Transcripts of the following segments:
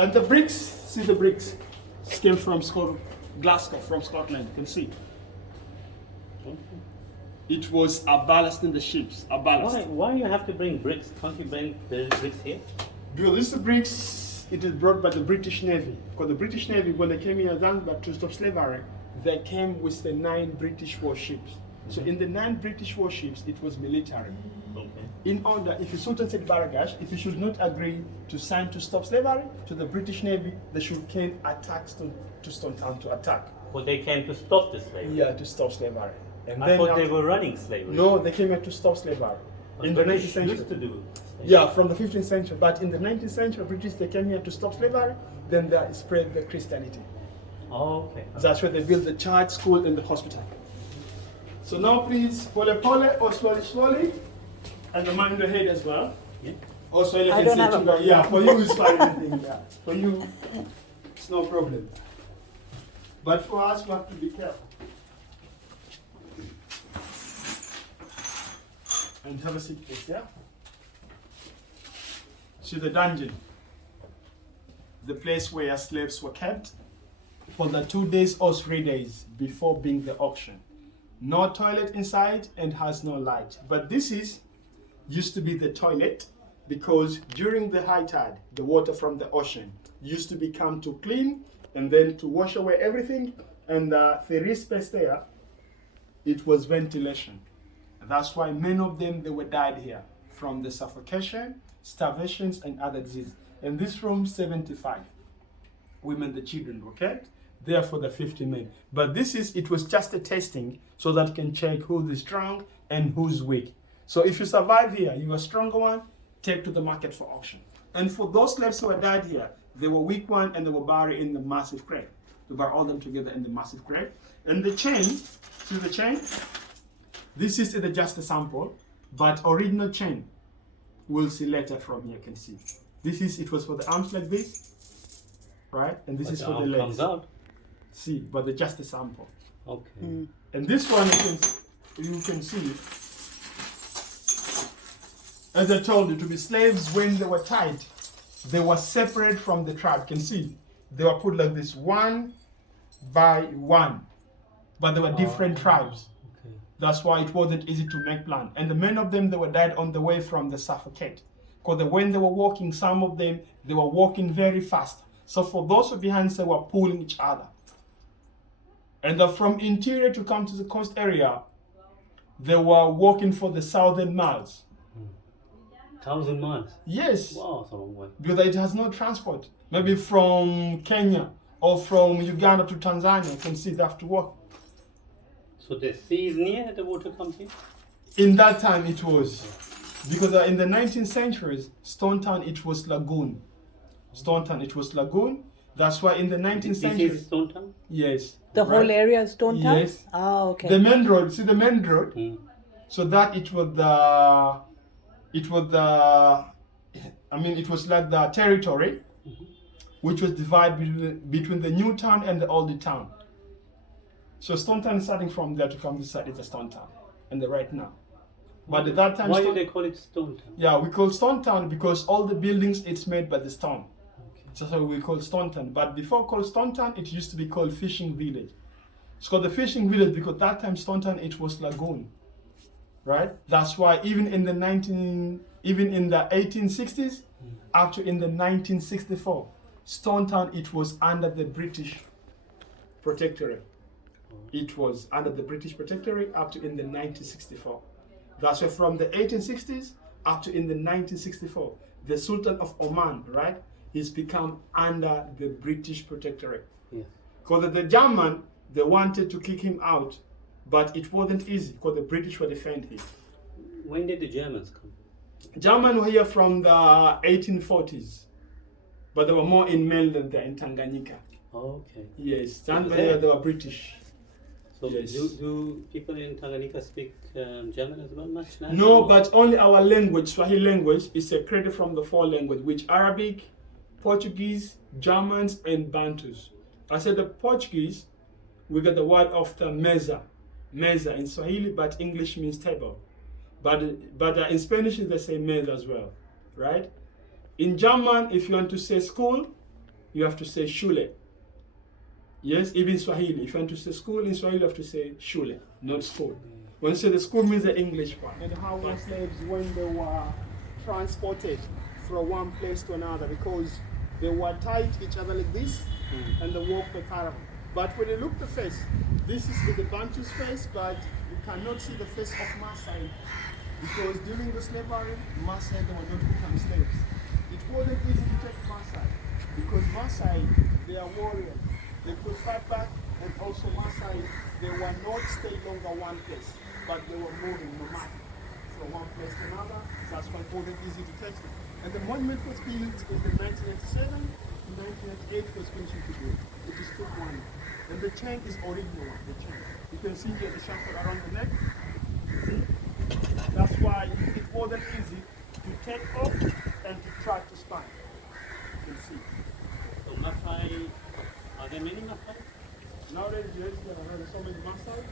And the bricks, see the bricks, came from Glasgow, from Scotland, you can see. It was a ballast in the ships, a ballast. Why you have to bring bricks? Can't you bring the bricks here? Because this bricks, it is brought by the British Navy. Because the British Navy, when they came here Zanzibar to stop slavery, they came with the 9 British warships. So in the 9 British warships, it was military. Okay. In order, if the Sultan said Baragash, if he should not agree to sign to stop slavery, to the British Navy, they should came attack to Stone Town to attack. Well, they came to stop the slavery. Yeah, to stop slavery. And I thought they were running slavery. No, they came here to stop slavery. In the 19th century. Used to do slavery. Yeah, from the 15th century. But in the 19th century, British, they came here to stop slavery. Then they spread the Christianity. Oh, okay. That's where they built the church, school, and the hospital. So now please, pole pole, or slowly, and the man in the head as well. Yeah. Also, I don't have a problem. yeah, for you it's fine. Anything, yeah. For you, it's no problem. But for us, we have to be careful. And have a seat, please, yeah? See the dungeon, the place where slaves were kept for the 2 days or 3 days before being the auction. No toilet inside and has no light. But this used to be the toilet because during the high tide, the water from the ocean used to become to clean and then to wash away everything. And there is space there. It was ventilation. That's why many of them, they were died here from the suffocation, starvations, and other diseases. In this room, 75 women, the children were kept. Therefore, the 50 men. But it was just a testing so that you can check who is strong and who's weak. So if you survive here, you are a stronger one, take to the market for auction. And for those slaves who had died here, they were weak one and they were buried in the massive grave. We bury all them together in the massive grave. And the chain, see the chain? This is just a sample, but original chain, we'll see later from here, you can see. It was for the arms like this, right? And this is for the legs. Comes out. See, but they're just a sample. Okay. And this one, you can see, as I told you, to be slaves when they were tied, they were separate from the tribe. You can see, they were put like this, one by one, but they were different tribes. Okay. That's why it wasn't easy to make plan. And the many of them, they were died on the way from the suffocate. Because when they were walking, some of them, they were walking very fast. So for those who behind, they were pulling each other. And from interior to come to the coast area, they were walking for the 1,000 miles. 1,000 miles? Yes. Wow, that's a long way. Because it has no transport. Maybe from Kenya or from Uganda to Tanzania, you can see they have to walk. So the sea is near, the water comes in? In that time it was. Because in the 19th centuries, Stone Town, it was lagoon. Stone Town, it was lagoon. That's why in the 19th century... This is Stone Town? Yes. The whole area is Stone Town? Yes. Oh, okay. The main road, see the main road? Mm. So that it was like the territory which was divided between the new town and the old town. So Stone Town is starting from there to come this side is the Stone Town, and the right now. But at that time, why do they call it Stone Town? Yeah, we call Stone Town because all the buildings it's made by the stone. Okay. So that's why we call Stone Town. But before called Stone Town, it used to be called Fishing Village. It's called the Fishing Village because that time Stone Town it was lagoon, right? That's why even in the 1860s, up to in the 1964, Stone Town it was under the British protectorate. It was under the British protectorate up to in the 1964. That's why from the 1860s up to in the 1964, the Sultan of Oman, right, is become under the British protectorate. Yes. Because the German, they wanted to kick him out, but it wasn't easy because the British were defending him. When did the Germans come? Germans were here from the 1840s, but they were more in mainland there in Tanganyika. Oh, okay. Yes, Tanzania, they were British. So Yes. do people in Tanganyika speak German as well much now? No, but only our language, Swahili language, is a credit from the 4 languages, which Arabic, Portuguese, Germans, and Bantus. I said the Portuguese, we got the word of the mesa in Swahili, but English means table. But in Spanish, they say mesa as well, right? In German, if you want to say school, you have to say shule. Yes, even Swahili. If you want to say school in Swahili, you have to say shule, not school. When you say the school means the English one. And how were slaves when they were transported from one place to another, because they were tied to each other like this and they walked the caravan. But when you look the face, this is the Bantu's face, but you cannot see the face of Maasai, because during the slavery, Maasai they were not become slaves. It wasn't easy to take Maasai, because Maasai, they are warriors. They could fight back, and also Maasai, they were not stay longer one place, but they were moving nomadic from one place to another. That's why it wasn't easy to take them. And the monument was built in the 1987, in 1998 was finished to build. It is took one. And the chain is original one, the chain. You can see here the shackle around the neck. See? That's why it wasn't easy to take off and to try to spine. You can see. So Maasai, are there many Maasai? Nowadays, yes, there are so many Maasai.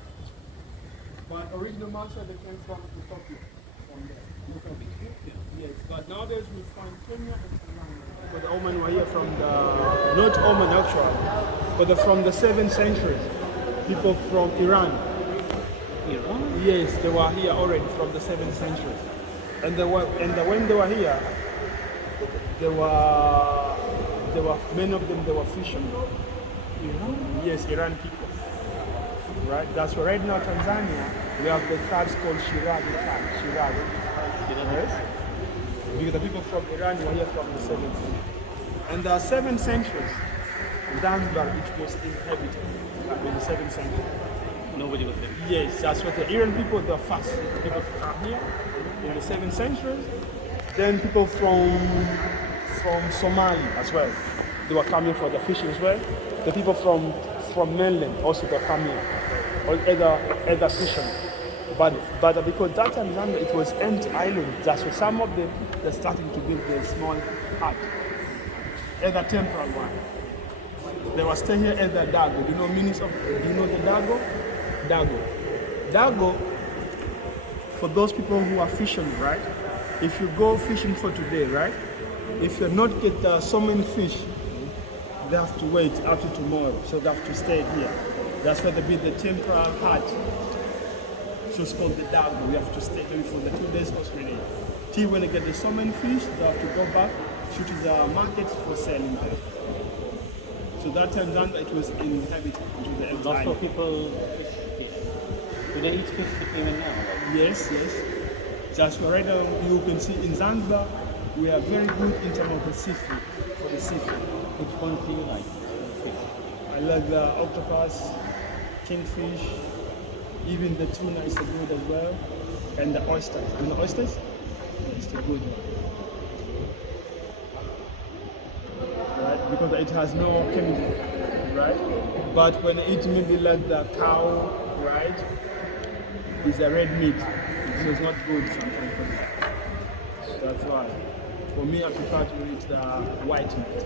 But original Maasai, they came from Ethiopia. From there. Yes, but nowadays we find Kenya and Tanzania. But the Oman were here from the, not Oman actually, but from the 7th century. People from Iran. Iran? Yes, they were here already from the 7th century. And when they were here, many of them, they were fishermen. Iran? Yes, Iran people. Right? That's why right now Tanzania, we have the tribes called Shirazi tribe. Shirazi. Yes? Because the people from Iran were here from the 7th century. And the 7th century, Zanzibar, which was inhabited in the 7th century. Nobody was there. Yes, that's what the Iran people, the first people to come here in the 7th century. Then people from Somalia as well. They were coming for the fishing as well. The people from mainland also they come here, or other fishermen. But because that time it was empty island, that's why some of them they're starting to build a small hut, either temporary one. They were staying here at the Dago. Do you know the Dago? Dago, for those people who are fishing, right? If you go fishing for today, right? If you not get so many fish, they have to wait up to tomorrow, so they have to stay here. That's why they build the temporary hut. So it's called the Dago. We have to stay here for the 2 days or 3 days. Till when they get so many fish, they have to go back to the market for selling them. So that time Zanzibar, it was inhabited into the empire. Lots of people fish fish. Do they eat fish even now? Yes. That's why right now you can see in Zanzibar, we are very good in terms of the seafood, for the seafood. Which one do you like? Fish. I like the octopus, kingfish, even the tuna is a good as well, and the oysters. You know oysters? It's a good one. Right? Because it has no chemical, right? But when you eat maybe like the cow, right? It's a red meat, so it's not good sometimes for me. That's why. For me, I prefer to eat the white meat.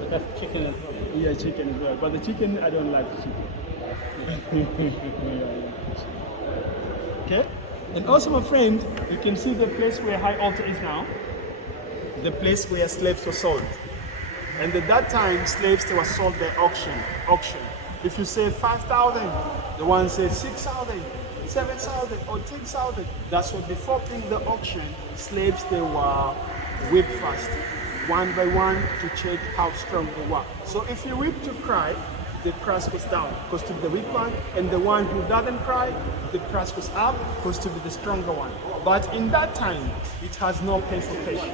But that's chicken as well. Yeah, chicken as well. But the chicken, I don't like the chicken. Okay? And also, my friend, you can see the place where high altar is now. The place where slaves were sold. And at that time, slaves, they were sold by auction. If you say 5,000, the one said 6,000, 7,000, or 10,000. That's what before being the auction, slaves, they were whipped first, one by one, to check how strong they were. So if you whip to cry, the price goes down, goes to the weak one, and the one who doesn't cry, the price goes up, goes to the stronger one. But in that time, it has no pay for cash.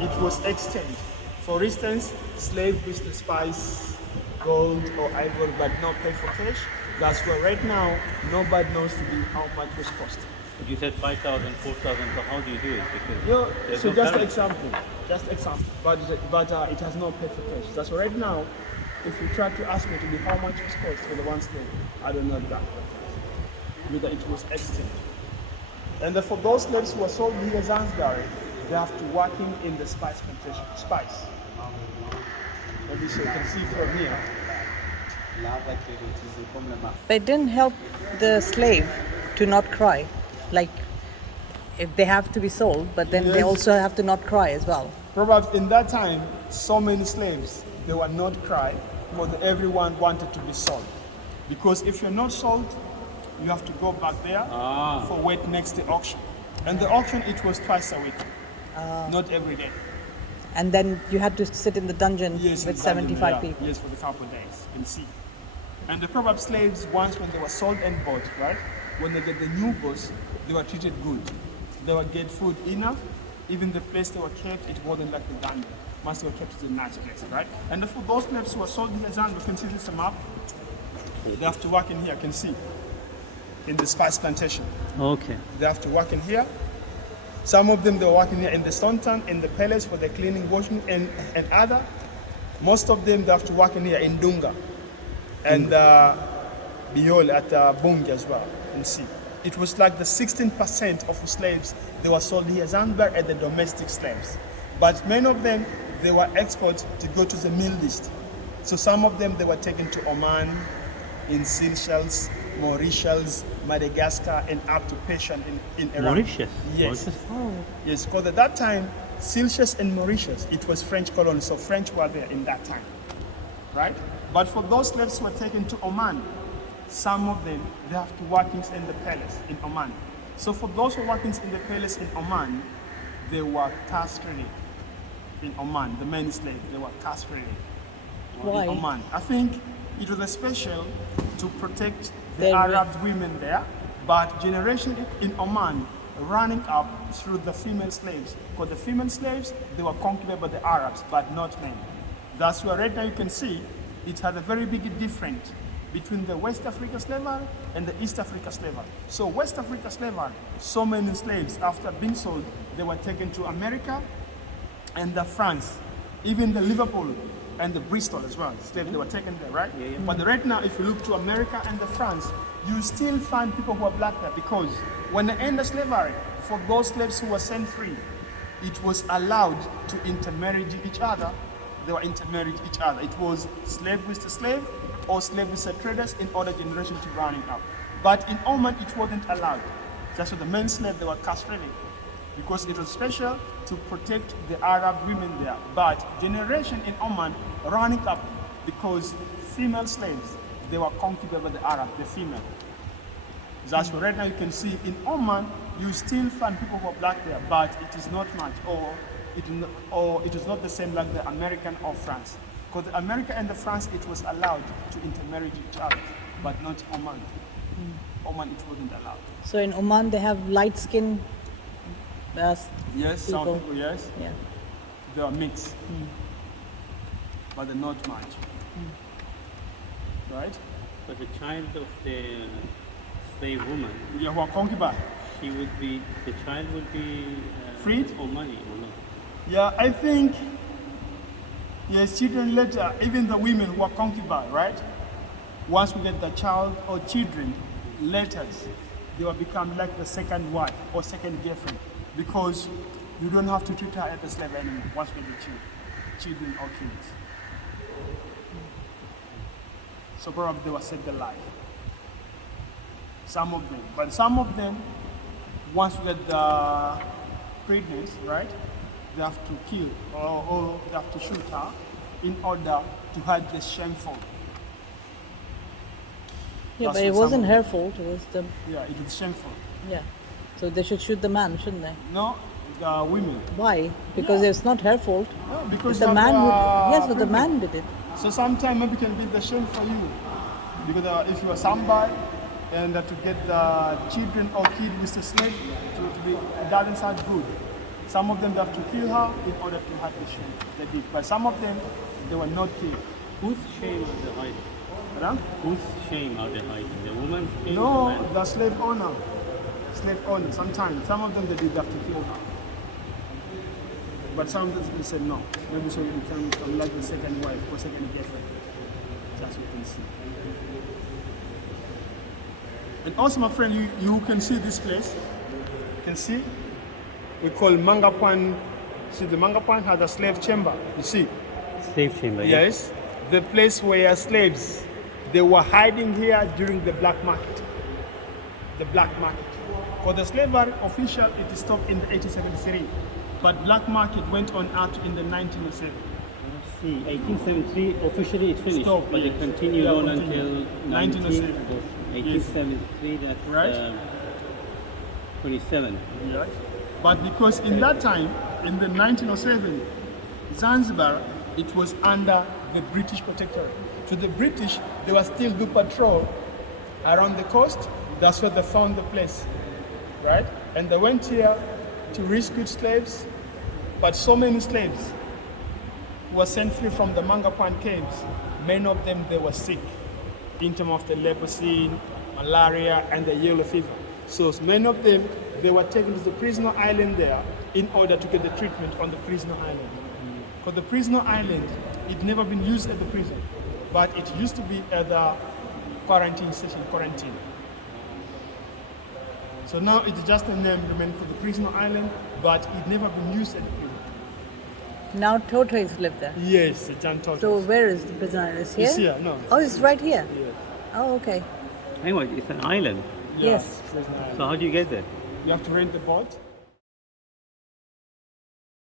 It was exchange. For instance, slave with the spice, gold or ivory, but no pay for cash. That's why right now, nobody knows how much it was cost. But you said 5,000, 4,000, so how do you do it? Because No, there's so no just currency. example. But it has no pay for cash. That's why right now, if you try to ask me to be how much it cost for the one slave, I don't know that. Whether it was exchange. And for those slaves who are sold here in Zanzibar, they have to working in the spice plantation. Spice. Maybe so you can see from here. They didn't help the slave to not cry. Like, if they have to be sold, but then they Yes. also have to not cry as well. Probably in that time, so many slaves, they were not cried because everyone wanted to be sold. Because if you're not sold, you have to go back there for wait next the auction. And the auction, it was twice a week, not every day. And then you had to sit in the dungeon Yes, with in 75 London, yeah. people. Yes, for the couple of days. You can see. And the proverb slaves, once when they were sold and bought, right? When they get the new boss, they were treated good. They would get food enough. Even the place they were kept, it wasn't like the dungeon. Once they were kept in a nice place, right? And for those slaves who were sold in the Zambia, you can see this map. They have to work in here, you can see. In the spice plantation. Okay. They have to work in here. Some of them, they were working here in the stone town, in the palace for the cleaning, washing, and other. Most of them, they have to work in here in Dunga. And Biol at Bungi as well, you can see. It was like the 16% of slaves, they were sold here in Zanzibar as the domestic slaves. But many of them, they were exported to go to the Middle East. So some of them, they were taken to Oman, in Seychelles, Mauritius, Madagascar, and up to Persian in Iran. Mauritius? Yes. Mauritius? Yes, because at that time, Seychelles and Mauritius, it was French colony, so French were there in that time, right? But for those slaves who were taken to Oman, some of them, they have to work in the palace in Oman. So for those who were working in the palace in Oman, they were castrated in Oman, the men slaves, they were castrated Why? in Oman. I think it was a special to protect the They're Arab women there, but generation in Oman running up through the female slaves. Because the female slaves, they were conquered by the Arabs, but not men. That's why right now you can see it has a very big difference between the West Africa slavery and the East Africa slavery. So West Africa slavery, so many slaves after being sold, they were taken to America and France, even the Liverpool and the Bristol as well. Slaves, they were taken there, right? Yeah. But right now, if you look to America and the France, you still find people who are black there because when they end the slavery, for those slaves who were set free, it was allowed to intermarry each other. They were intermarried each other. It was slave with the slave or slave with the traders in order generation to running up. But in Oman, it wasn't allowed. That's why the men slave, they were castrated because it was special to protect the Arab women there. But generation in Oman running up because female slaves, they were conquered by the Arab, the female. That's why right now you can see in Oman, you still find people who are black there, but it is not much, or it is not the same like the American or France. Because the America and the France, it was allowed to intermarry each other, but not Oman. Oman, it wasn't allowed. So in Oman, they have light skin. Yes, some people. people, yes. Yeah. They are mixed, but they're not much. Right? But the child of the slave woman, Yeah, who are concubine. she would be, the child would be Freed? or money or not? Yeah, I think, yes, children later, even the women who are concubine, right? Once we get the child or children, later, they will become like the second wife or second girlfriend because you don't have to treat her as a slave anymore once we get children or kids. So probably they will save their life. Some of them. But some of them, once we get the pregnant, right? They have to kill or they have to shoot her in order to hide the shameful. Yeah, That's but it what wasn't some- her fault. It was the Yeah, it is shameful. yeah. So they should shoot the man, shouldn't they? No, the women. Why? Because Yeah. it's not her fault. No, because The of, man would. Yes, but the pregnant. man did it. So sometimes maybe it can be the shame for you. Because if you are somebody and to get the children or kid with the slave to be that inside good. Some of them they have to kill her in order to have the shame they did. But some of them they were not killed. Whose shame are they hiding? Right? Whose shame are they hiding? The woman's shame or No, the man? the slave owner. Slave owner. Sometimes some of them they did have to kill her. But some of them they said no. Maybe so you can become like the second wife or second girlfriend. That's what you can see. And also, my friend, you can see this place. You can see. We call Mangapan. See, the Mangapan had a slave chamber. You see? Slave chamber, yeah. Yes. The place where slaves, they were hiding here during the black market. The black market. For the slavery official, it stopped in 1873. But black market went on out in the 1907. see, 1873 officially it finished, Stop, but yes. it continued Yeah, on continued. until 1873. That's Right. 27. Yes. But because in that time, in the 1907, Zanzibar, it was under the British protectorate. So the British, they were still do patrol around the coast. That's where they found the place, right? And they went here to rescue slaves, but so many slaves were sent free from the Mangapan caves. Many of them, they were sick in terms of the leprosy, malaria, and the yellow fever. So many of them, they were taken to the prisoner island there in order to get the treatment on the prisoner island. For the prisoner island, it never been used at the prison, but it used to be at the quarantine station, quarantine. So now it's just a name remained for the prisoner island, but it never been used at the prison. Now tortoise live there. Yes, it's untold. So where is the prison island? Is here? It's here, no. Oh, it's right here. Yes. Oh, okay. Anyway, it's an island. Yes. Prisoner island. So how do you get there? You have to rent the boat.